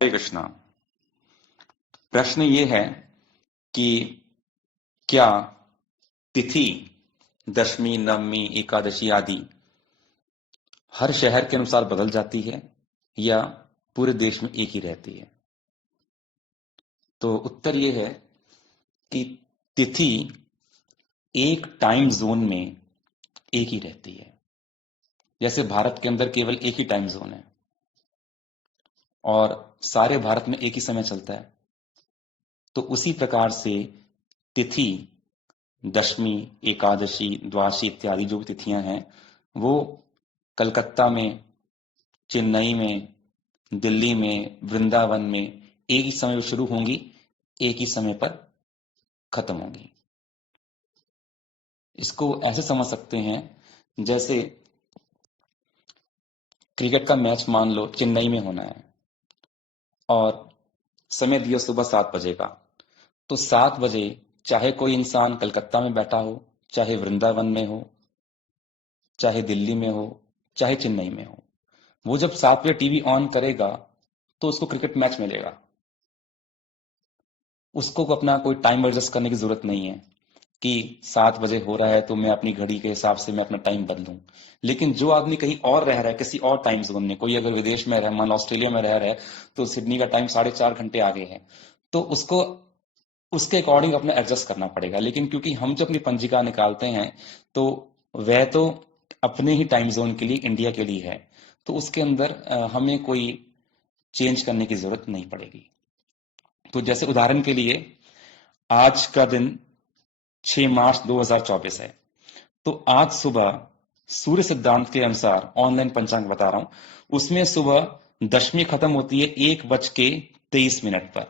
हरे कृष्णा। प्रश्न ये है कि क्या तिथि दशमी, नवमी, एकादशी आदि हर शहर के अनुसार बदल जाती है या पूरे देश में एक ही रहती है? तो उत्तर ये है कि तिथि एक टाइम जोन में एक ही रहती है। जैसे भारत के अंदर केवल एक ही टाइम जोन है और सारे भारत में एक ही समय चलता है, तो उसी प्रकार से तिथि दशमी, एकादशी, द्वादशी इत्यादि जो भी तिथियां हैं वो कलकत्ता में, चेन्नई में, दिल्ली में, वृंदावन में एक ही समय पर शुरू होंगी, एक ही समय पर खत्म होंगी। इसको ऐसे समझ सकते हैं जैसे क्रिकेट का मैच मान लो चेन्नई में होना है और समय दिया सुबह 7 बजे का, तो 7 बजे चाहे कोई इंसान कलकत्ता में बैठा हो, चाहे वृंदावन में हो, चाहे दिल्ली में हो, चाहे चेन्नई में हो, वो जब 7 बजे टीवी ऑन करेगा तो उसको क्रिकेट मैच मिलेगा। उसको अपना कोई टाइम एडजस्ट करने की जरूरत नहीं है कि 7 बजे हो रहा है तो मैं अपनी घड़ी के हिसाब से मैं अपना टाइम बदलूं। लेकिन जो आदमी कहीं और रह रहा है, किसी और टाइम जोन में, कोई अगर विदेश में रह, मान ऑस्ट्रेलिया में रह रहा है, तो सिडनी का टाइम 4.5 घंटे आगे है, तो उसको उसके अकॉर्डिंग अपना एडजस्ट करना पड़ेगा। लेकिन क्योंकि हम जो अपनी पंजिका निकालते हैं तो वह तो अपने ही टाइम जोन के लिए, इंडिया के लिए है, तो उसके अंदर हमें कोई चेंज करने की जरूरत नहीं पड़ेगी। तो जैसे उदाहरण के लिए आज का दिन 6 मार्च 2024 है, तो आज सुबह सूर्य सिद्धांत के अनुसार, ऑनलाइन पंचांग बता रहा हूं, उसमें सुबह दशमी खत्म होती है 1:23 पर,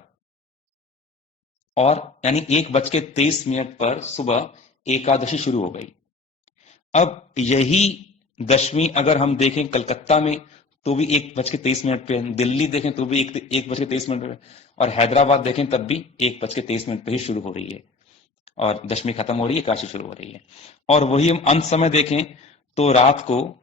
और यानी 1:23 पर सुबह एकादशी शुरू हो गई। अब यही दशमी अगर हम देखें कलकत्ता में तो भी 1:23 पे, दिल्ली देखें तो भी 1:23 पे, और हैदराबाद देखें तब भी 1:23 पे ही शुरू हो रही है और दशमी खत्म हो रही है, एकादशी शुरू हो रही है। और वही हम अंत समय देखें तो रात को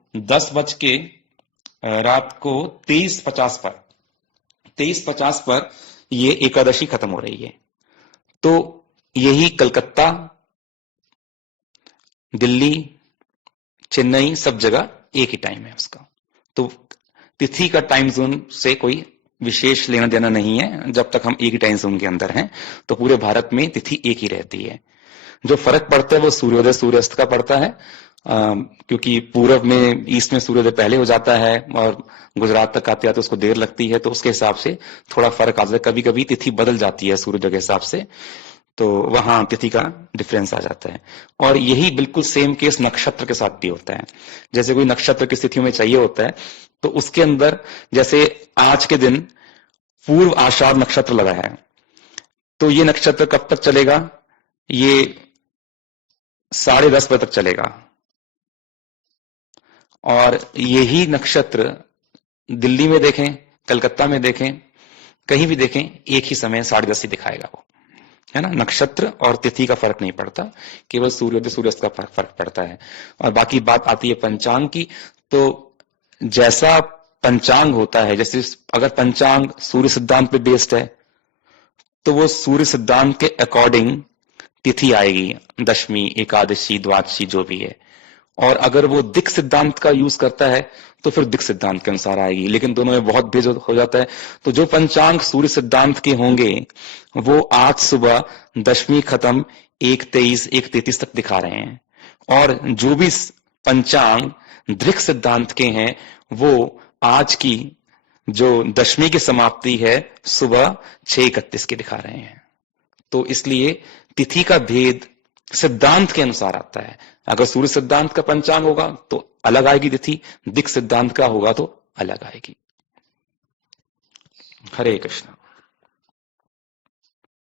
23:50 पर ये एकादशी खत्म हो रही है। तो यही कलकत्ता, दिल्ली, चेन्नई, सब जगह एक ही टाइम है उसका। तो तिथि का टाइम जोन से कोई विशेष लेना देना नहीं है। जब तक हम एक ही टाइम जोन के अंदर हैं तो पूरे भारत में तिथि एक ही रहती है। जो फर्क पड़ता है वो सूर्योदय सूर्यास्त का पड़ता है, क्योंकि पूरब में, ईस्ट में सूर्योदय पहले हो जाता है और गुजरात तक आते आते उसको देर लगती है, तो उसके हिसाब से थोड़ा फर्क आता है। कभी कभी तिथि बदल जाती है सूर्योदय के हिसाब से, तो वहां तिथि का डिफरेंस आ जाता है। और यही बिल्कुल सेम केस नक्षत्र के साथ भी होता है। जैसे कोई नक्षत्र की स्थितियों में चाहिए होता है तो उसके अंदर, जैसे आज के दिन पूर्व आषाढ़ नक्षत्र लगा है, तो ये नक्षत्र कब तक चलेगा? ये 10:30 बजे तक चलेगा। और यही नक्षत्र दिल्ली में देखें, कलकत्ता में देखें, कहीं भी देखें, एक ही समय 10:30 ही दिखाएगा वो, है ना। नक्षत्र और तिथि का फर्क नहीं पड़ता, केवल सूर्योदय सूर्यास्त का फर्क पड़ता है। और बाकी बात आती है पंचांग की, तो जैसा पंचांग होता है, जैसे अगर पंचांग सूर्य सिद्धांत पे बेस्ड है तो वो सूर्य सिद्धांत के अकॉर्डिंग तिथि आएगी, दशमी, एकादशी, द्वादशी जो भी है। और अगर वो दिक् सिद्धांत का यूज करता है तो फिर दिक् सिद्धांत के अनुसार आएगी, लेकिन दोनों में बहुत भेद हो जाता है। तो जो पंचांग सूर्य सिद्धांत के होंगे वो आज सुबह दशमी खत्म 1:23, 1:33 तक दिखा रहे हैं, और जो भी पंचांग दृक् सिद्धांत के हैं वो आज की जो दशमी की समाप्ति है सुबह 6:31 के दिखा रहे हैं। तो इसलिए तिथि का भेद सिद्धांत के अनुसार आता है। अगर सूर्य सिद्धांत का पंचांग होगा तो अलग आएगी तिथि, दिक् सिद्धांत का होगा तो अलग आएगी। हरे कृष्ण।